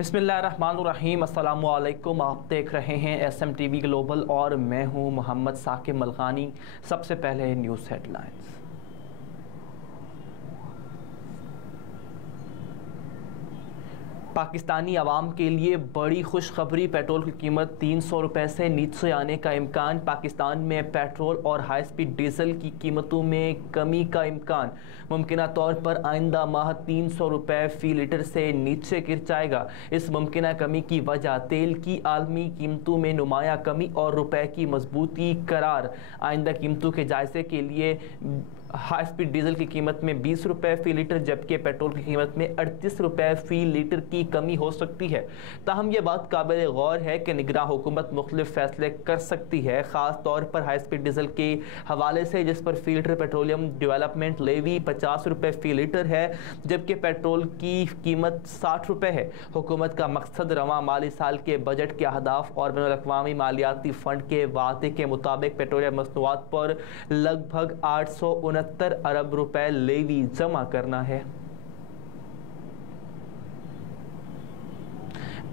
बिस्मिल्लाहिर्रहमानिर्रहीम, अस्सलामुअलैकुम। आप देख रहे हैं SMTV ग्लोबल और मैं हूं मोहम्मद साकिब मलखानी। सबसे पहले न्यूज़ हेडलाइंस। पाकिस्तानी अवाम के लिए बड़ी खुशखबरी, पेट्रोल की कीमत 300 रुपये से नीचे आने का इम्कान। पाकिस्तान में पेट्रोल और हाई स्पीड डीजल की कीमतों में कमी का इम्कान। मुमकिन तौर पर आइंदा माह 300 रुपये फ़ी लीटर से नीचे गिर जाएगा। इस मुमकिन कमी की वजह तेल की आलमी कीमतों में नुमाया कमी और रुपये की मजबूती करार। आइंदा कीमतों के जायजे के लिए हाई स्पीड डीजल की कीमत में 20 रुपये फ़ी लीटर जबकि पेट्रोल की कीमत में 38 रुपये फ़ी लीटर की कमी हो सकती है। ताहम यह बात काबिल गौर है कि निगरान हुकूमत मुख्तलिफ फैसले कर सकती है, ख़ास तौर पर हाई स्पीड डीजल के हवाले से, जिस पर फ़ी लीटर पेट्रोलियम डेवलपमेंट लेवी 50 रुपये फ़ी लीटर है जबकि पेट्रोल की कीमत 60 रुपये है। हुकूमत का मकसद रवां माली साल के बजट के अहदाफ और बैनुल-अक़वामी मालियाती फ़ंड के वादे के मुताबिक पेट्रोलियम मसनूआत पर लगभग 869 अरब रुपए लेवी जमा करना है।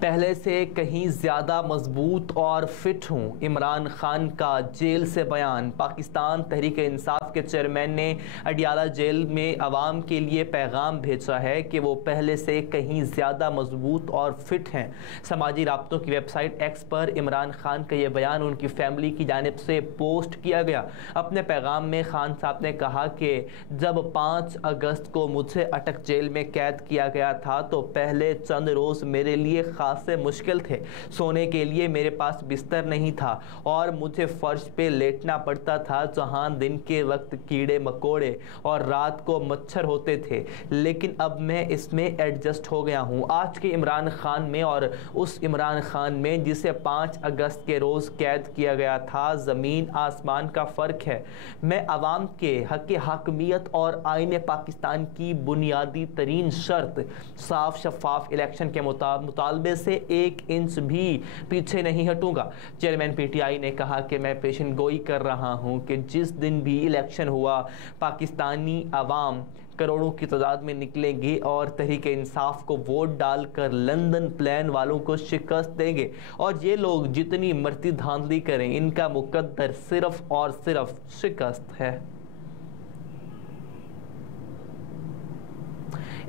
पहले से कहीं ज़्यादा मजबूत और फिट हूँ, इमरान खान का जेल से बयान। पाकिस्तान तहरीक इंसाफ के चेयरमैन ने अडियाला जेल में अवाम के लिए पैगाम भेजा है कि वो पहले से कहीं ज़्यादा मजबूत और फिट हैं। समाजी राब्तों की वेबसाइट एक्स पर इमरान खान का यह बयान उनकी फैमिली की जानिब से पोस्ट किया गया। अपने पैगाम में खान साहब ने कहा कि जब 5 अगस्त को मुझे अटक जेल में कैद किया गया था तो पहले चंद रोज़ मेरे लिए से मुश्किल थे। सोने के लिए मेरे पास बिस्तर नहीं था और मुझे फर्श पे लेटना पड़ता था जहां दिन के वक्त कीड़े मकोड़े और रात को मच्छर होते थे, लेकिन अब मैं इसमें एडजस्ट हो गया हूं। आज के इमरान खान में और उस इमरान खान में जिसे 5 अगस्त के रोज़ कैद किया गया था, ज़मीन आसमान का फ़र्क है। मैं अवाम के हक़ हाकमियत और आईन पाकिस्तान की बुनियादी तरीन शर्त साफ शफाफ इलेक्शन के मुतालबे से 1 इंच भी पीछे नहीं हटूंगा। चेयरमैन PTI ने कहा कि मैं पेशन गोई कर रहा हूं कि जिस दिन भी इलेक्शन हुआ पाकिस्तानी अवाम करोड़ों की तादाद में निकलेंगे और तहरीक इंसाफ को वोट डालकर लंदन प्लान वालों को शिकस्त देंगे। और ये लोग जितनी मर्जी धांधली करें, इनका मुकद्दर सिर्फ और सिर्फ शिकस्त है।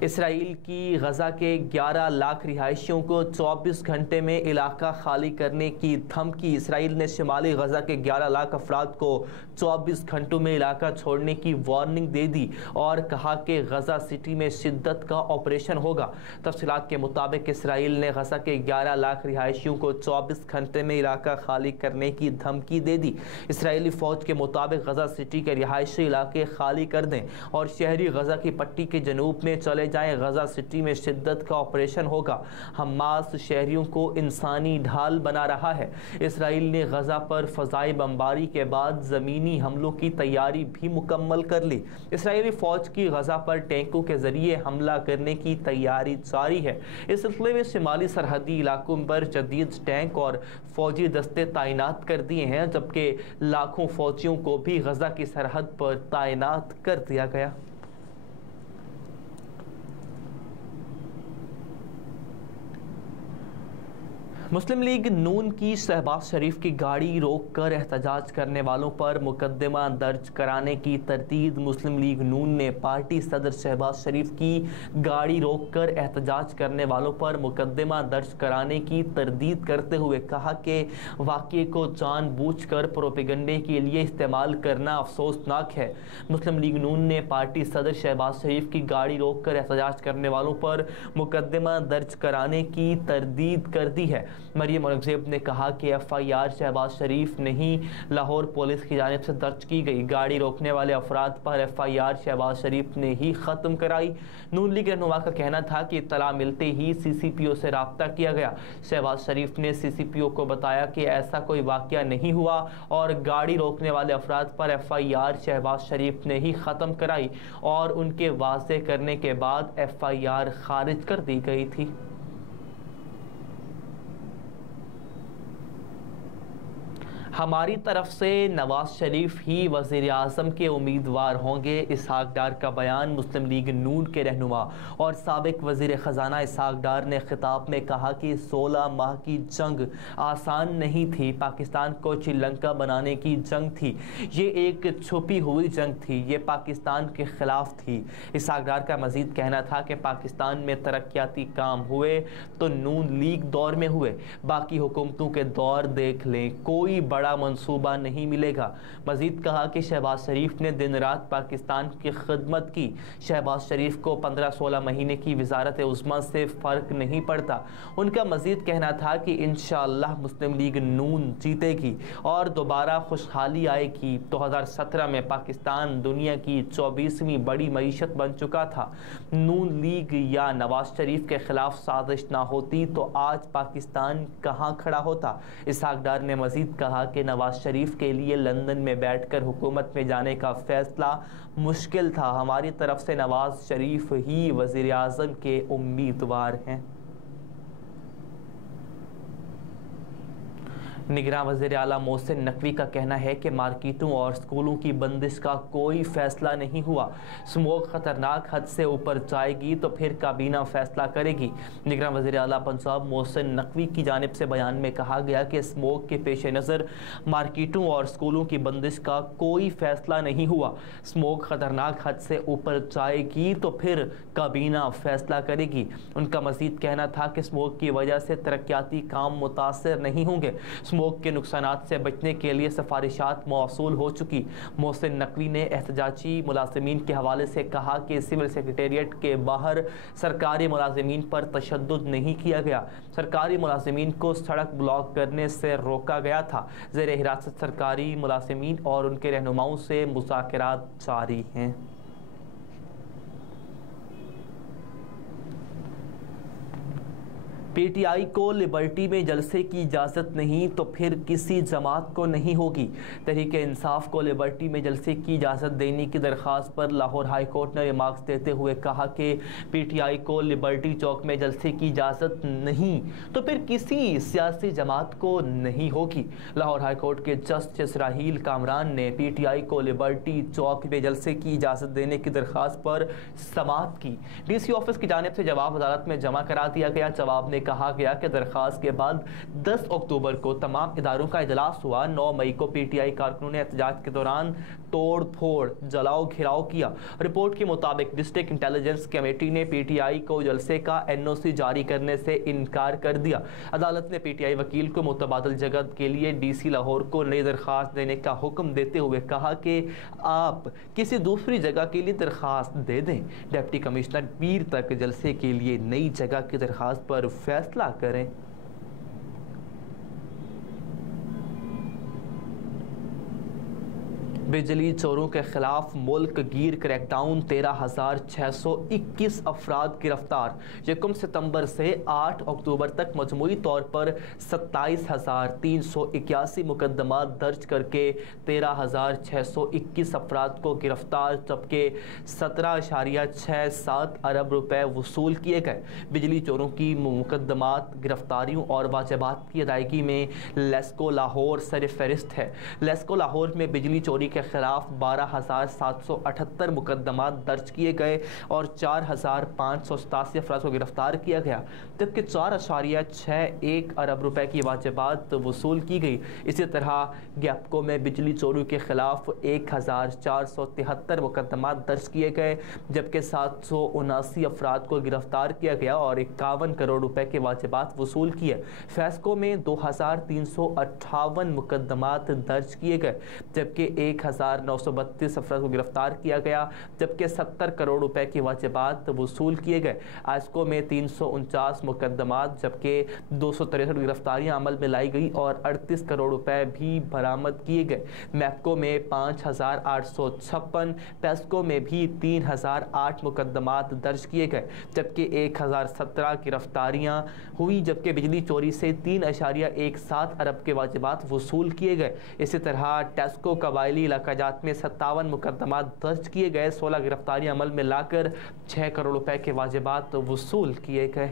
इसराइल की गज़ा के 11 लाख रिहायशियों को 24 घंटे में इलाका खाली करने की धमकी। इसराइल ने शिमाली गज़ा के 11 लाख अफराद को 24 घंटों में इलाका छोड़ने की वार्निंग दे दी और कहा कि गज़ा सिटी में शिद्दत का ऑपरेशन होगा। तफसीलात के मुताबिक इसराइल ने गज़ा के 11 लाख रिहायशियों को 24 घंटे में इलाका खाली करने की धमकी दे दी। इसराइली फ़ौज के मुताबिक गज़ा सिटी के रिहायशी इलाके खाली कर दें और शहरी गज़ा की पट्टी के जनूब में चले जाएं। गज़ा सिटी में शिद्दत का ऑपरेशन होगा। हमास शहरियों को इंसानी ढाल बना रहा है। इसराइल ने गज़ा पर फ़ज़ाई बमबारी के बाद ज़मीनी हमलों की तैयारी भी मुकम्मल कर ली। इसराइली फ़ौज की गज़ा पर टैंकों के ज़रिए हमला करने की तैयारी जारी है। इस सिलसिले में शिमाली सरहदी इलाकों पर जदीद टैंक और फ़ौजी दस्ते तैनात कर दिए हैं, जबकि लाखों फ़ौजियों को भी गज़ा की सरहद पर तैनात कर दिया गया। मुस्लिम लीग नून की शहबाज शरीफ की गाड़ी रोककर एहतजाज करने वालों पर मुकदमा दर्ज कराने की तरदीद। मुस्लिम लीग नून ने पार्टी सदर शहबाज शरीफ की गाड़ी रोककर एहतजाज करने वालों पर मुकदमा दर्ज कराने की तरदीद करते हुए कहा कि वाक़ये को जानबूझकर प्रोपेगंडे के लिए इस्तेमाल करना अफसोसनाक है। मुस्लिम लीग नून ने पार्टी सदर शहबाज शरीफ की गाड़ी रोककर एहतजाज करने वालों पर मुकदमा दर्ज कराने की तरदीद कर दी है। मरियम औरंगज़ेब ने कहा कि FIR शहबाज शरीफ नहीं, लाहौर पुलिस की जानिब से दर्ज की गई। गाड़ी रोकने वाले अफराद पर FIR शहबाज शरीफ ने ही ख़त्म कराई। नून लीग रहनुमा का कहना था कि इत्तला मिलते ही CCPO से रब्ता किया गया। शहबाज शरीफ ने CCPO को बताया कि ऐसा कोई वाक़या नहीं हुआ और गाड़ी रोकने वाले अफराद पर FIR शहबाज शरीफ ने ही ख़त्म कराई और उनके वाज़े करने के बाद FIR खारिज कर दी गई थी। हमारी तरफ से नवाज शरीफ ही वज़ीर आज़म के उम्मीदवार होंगे। इसहाक डार का बयान। मुस्लिम लीग नून के रहनुमा और साबिक वज़ीर ख़जाना इसहाक डार ने खिताब में कहा कि 16 माह की जंग आसान नहीं थी। पाकिस्तान को श्रीलंका बनाने की जंग थी। ये एक छुपी हुई जंग थी। ये पाकिस्तान के ख़िलाफ़ थी। इसहाक डार का मज़ीद कहना था कि पाकिस्तान में तरक्याती काम हुए तो नून लीग दौर में हुए, बाकी हुकूमतों के दौर देख लें, कोई बड़ा मंसूबा नहीं मिलेगा। मजीद कहा कि शहबाज शरीफ ने दिन रात पाकिस्तान की खिदमत की। शहबाज शरीफ को 15-16 महीने की वजारत उज़्मा से फ़र्क नहीं पड़ता। उनका मजीद कहना था कि इंशाअल्लाह मुस्लिम लीग नून जीतेगी और दोबारा खुशहाली आएगी। 2017 में पाकिस्तान दुनिया की 24वीं बड़ी मईशत बन चुका था। नून लीग या नवाज शरीफ के खिलाफ साजिश ना होती तो आज पाकिस्तान कहाँ खड़ा होता। इसहाक डार ने मजीद कहा कि नवाज शरीफ के लिए लंदन में बैठकर हुकूमत में जाने का फैसला मुश्किल था। हमारी तरफ से नवाज शरीफ ही वज़ीर आज़म के उम्मीदवार हैं। निगरान वज़ीर आला मोहसिन नकवी का कहना है कि मार्केटों और स्कूलों की बंदिश का कोई फैसला नहीं हुआ। स्मोक खतरनाक हद से ऊपर जाएगी तो फिर काबीना फैसला करेगी। निगरान वज़ीर आला पंजाब मोहसिन नकवी की जानिब से बयान में कहा गया कि स्मोक के पेश नज़र मार्केटों और स्कूलों की बंदिश का कोई फैसला नहीं हुआ। स्मोक खतरनाक हद से ऊपर जाएगी तो फिर काबीना फैसला करेगी। उनका मज़ीद कहना था कि स्मोक की वजह से तरक्याती काम मुतासर नहीं होंगे। स्मोक के नुकसानात से बचने के लिए सिफारिशात मौसूल हो चुकी। मोहसिन नकवी ने एहतजाजी मुलाजिमीन के हवाले से कहा कि सिविल सेक्रेटेरिएट के बाहर सरकारी मुलाजिमीन पर तशद्दुद नहीं किया गया। सरकारी मुलाजिमीन को सड़क ब्लॉक करने से रोका गया था। ज़ेर हिरासत सरकारी मुलाजिमीन और उनके रहनुमाओं से मुज़ाकरात जारी हैं। पीटीआई को लिबर्टी में जलसे की इजाज़त नहीं तो फिर किसी जमात को नहीं होगी। तहरीक इंसाफ को लिबर्टी में जलसे की इजाज़त देने की दरख्वास्त पर लाहौर हाई कोर्ट ने रिमार्क्स देते हुए कहा कि पीटीआई को लिबर्टी चौक में जलसे की इजाज़त नहीं तो फिर किसी सियासी जमात को नहीं होगी। लाहौर हाई कोर्ट के जस्टिस राहील कामरान ने पीटीआई को लिबर्टी चौक में जलसे की इजाज़त देने की दरख्वास्त पर समाअत की। डीसी ऑफिस की जानिब से जवाब अदालत में जमा करा दिया गया। जवाब में कहा गया कि दरखास्त के बाद 10 अक्टूबर को तमाम इदारों का इजलास हुआ। 9 मई को पीटीआई कारकुनों ने एहतजाज के दौरान तोड़ फोड़ जलाओ घिराव किया। रिपोर्ट के मुताबिक डिस्ट्रिक्ट इंटेलिजेंस कमेटी ने पीटीआई को जलसे का एनओसी जारी करने से इनकार कर दिया। अदालत ने पीटीआई वकील को मुतबादल जगह के लिए डीसी लाहौर को नई दरखास्त देने का हुक्म देते हुए कहा कि आप किसी दूसरी जगह के लिए दरखास्त दे दें। डिप्टी कमिश्नर पीर तक जलसे के लिए नई जगह की दरखास्त पर फैसला करें। बिजली चोरों के खिलाफ मुल्क गिर क्रैकडाउन। 13,621 अफराद गिरफ्तार। 1 सितंबर से 8 अक्टूबर तक मजमूई तौर पर 27,381 मुकदमा दर्ज करके 13,621 अफराद को गिरफ्तार, जबकि 17.67 अरब रुपए वसूल किए गए। बिजली चोरों की मुकदमात, गिरफ्तारियों और वाजिबात की अदायगी में लेस्को लाहौर सरफहरिस्त है। लेस्को लाहौर में बिजली चोरी के खिलाफ 12,778 मुकदमा दर्ज किए गए और 4,587 अफराद को गिरफ्तार किया गया, जबकि 4.61 अरब रुपए की वाजिबात वसूल की गई। इसी तरह गैपको में बिजली चोरी के खिलाफ 1,473 मुकदमा दर्ज किए गए, जबकि 779 अफराद को गिरफ्तार किया गया और 51 करोड़ रुपए के वाजिबात वसूल किए। फैस्को में 2,358 मुकदमात दर्ज किए गए, जबकि 1,932 अफराद को गिरफ्तार किया गया, जबकि 70 करोड़ रुपए की वाजिबात वसूल किए गए। आस्को में 349 मुकदमात, जबकि 263 गिरफ्तारियां अमल में लाई गई और 38 करोड़ रुपए भी बरामद किए गए। मैप्को में 5,856, पेस्को में भी 3,008 मुकदमात दर्ज किए गए, जबकि 1,017 गिरफ्तारियां हुई, जबकि बिजली चोरी से 3.17 अरब के वाजिबात वसूल किए गए। इसी तरह टेस्को कबायली इलाकाजात में 57 मुकदमा दर्ज किए गए, 16 गिरफ्तारियां अमल में लाकर 6 करोड़ रुपए के वाजिबात वसूल किए गए।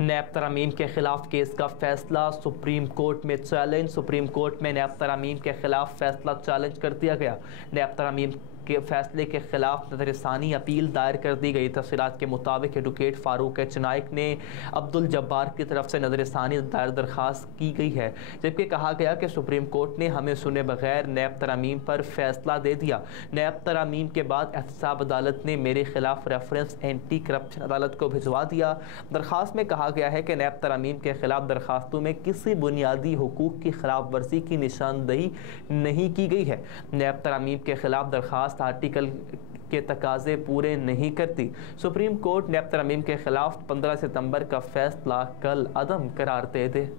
नैब तरमीम के खिलाफ केस का फैसला सुप्रीम कोर्ट में चैलेंज। सुप्रीम कोर्ट में नैब तरमीम के खिलाफ फैसला चैलेंज कर दिया गया। नैब तरमीम के फैसले के खिलाफ नज़रसानी अपील दायर कर दी गई। तफसीलात के मुताबिक एडवोकेट फारूक एच नाइक ने अब्दुल जब्बार की तरफ से नज़रसानी दायर दरख्वास्त की गई है, जबकि कहा गया कि सुप्रीम कोर्ट ने हमें सुने बगैर नैब तरमीम पर फैसला दे दिया। नैब तरमीम के बाद एहतसाब अदालत ने मेरे खिलाफ रेफरेंस एंटी करप्शन अदालत को भिजवा दिया। दरख्वास्त में कहा गया है कि नैब तरमीम के खिलाफ दरखास्तों में किसी बुनियादी हुकूक की खिलाफ वर्जी की निशानदही नहीं की गई है। नैब तरमीम के खिलाफ दरखास्त आर्टिकल के तकाजे पूरे नहीं करती। सुप्रीम कोर्ट नैब तरमीम के खिलाफ 15 सितंबर का फैसला कल अदम करार दे दे।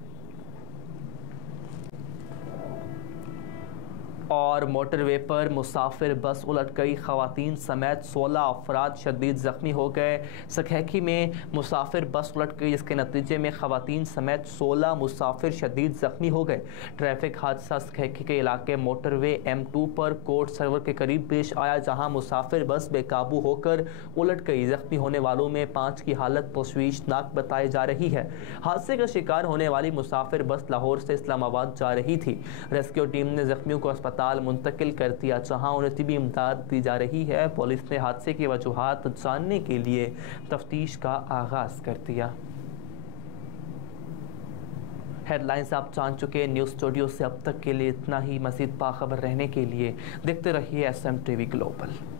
और मोटरवे पर मुसाफिर बस उलट गई, खवातीन समेत 16 अफराद शदीद ज़ख्मी हो गए। सखैकी में मुसाफिर बस उलट गई, जिसके नतीजे में खवातीन समेत 16 मुसाफिर शदीद ज़ख्मी हो गए। ट्रैफिक हादसा सखैकी के इलाके मोटरवे M2 पर कोर्ट सर्वर के करीब पेश आया, जहां मुसाफिर बस बेकाबू होकर उलट गई। ज़ख्मी होने वालों में 5 की हालत तशवीशनाक बताई जा रही है। हादसे का शिकार होने वाली मुसाफिर बस लाहौर से इस्लामाबाद जा रही थी। रेस्क्यू टीम ने ज़ख्मियों को अस्पताल मुंतकिल कर दिया, जहां उन्हें तिबी इमदाद दी जा रही है। पुलिस ने हादसे की वजूहात जानने के लिए तफ्तीश का आगाज कर दिया। हेडलाइंस आप जान चुके। न्यूज़ स्टूडियो से अब तक के लिए इतना ही। मज़ीद बाखबर रहने के लिए देखते रहिए SM TV ग्लोबल।